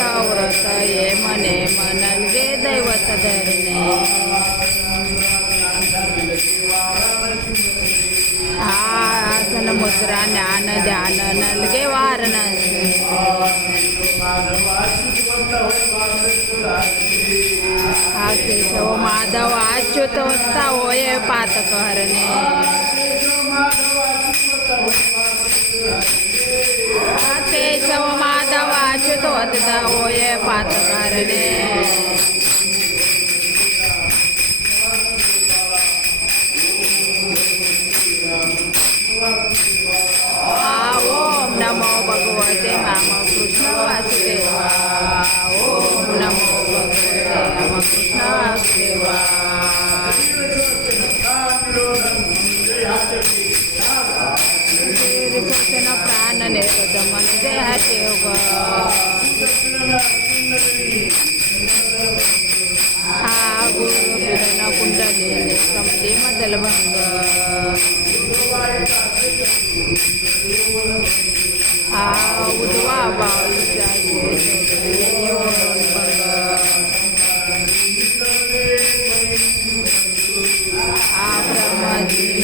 વ્રત એ મને મનન ગે દૈવત ધરને આસન મુદ્રા જ્ઞાન ધ્યાન નલગે વારન આ કેશવ માધવ અચ્યુત વસ્તા હોય પાતક હરને આ કેશવ ಮಾತುಕಾರನೇ ಓಂ ನಮೋ ಭಗವತೆ ನಮ ಕೃಷ್ಣ ವಾಸುದೇವ ಓಂ ನಮೋ ಭಗವತೆ ನಮ ಕೃಷ್ಣ ವಾಸುದೇವ ಕೃಷ್ಣ ಪ್ರಾಣ ನಿರ್ಗಮನ ದೇಹ ದೇವ ಲವಂಗ ಆ ಉದುವಾ ಬಾಳು ಆ ಬ್ರಹ್ಮಜಿ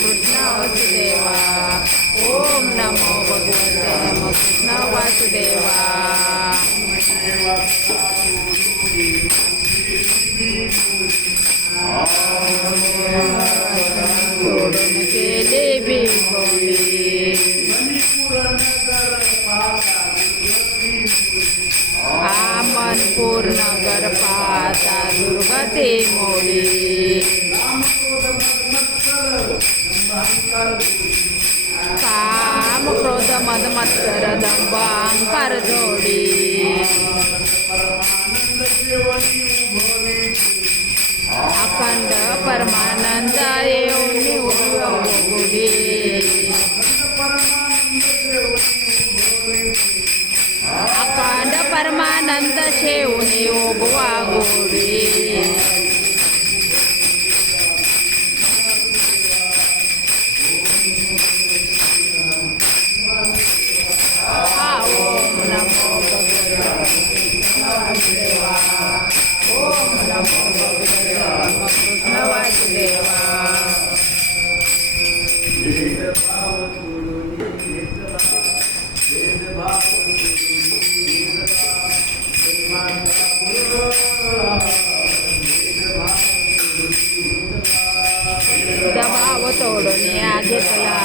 कृष्ण वासुदेवा ओम नमो भगवते कृष्ण वासुदेवा सोडून केले भिगोली आमनपूर नगर पाता दुर्गती मोडी ಕಾಮ ಕ್ರೋಧ ಮದ ಮತ್ಸರದಂಬ ಅಂಕಾರ ಜೋಡಿ ಅಖಂಡ ಪರಮಾನಂದ ನೀವು ಹೋಗಿ ಅಖಂಡ ಪರಮಾನಂದ ಶೇವು ನೀವು ಹೋಗುವಾಗೋಡಿ वासुदेवा ओम नमो भगवते कृष्ण वासुदेवा दबाव तोडून या घेतला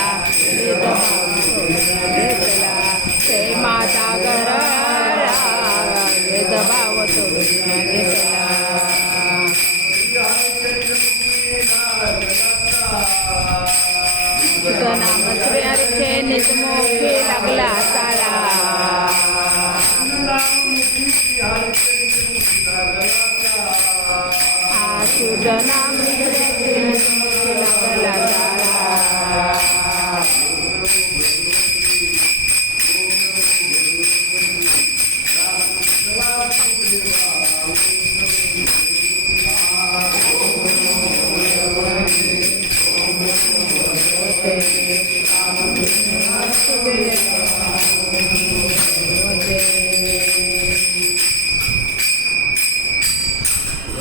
दबाव तोडून या घेतला ते माझा घर दबाव तोडून या घेतला तुझं नाम श्री हरीचे निजमोखी लागला ताळा हा You.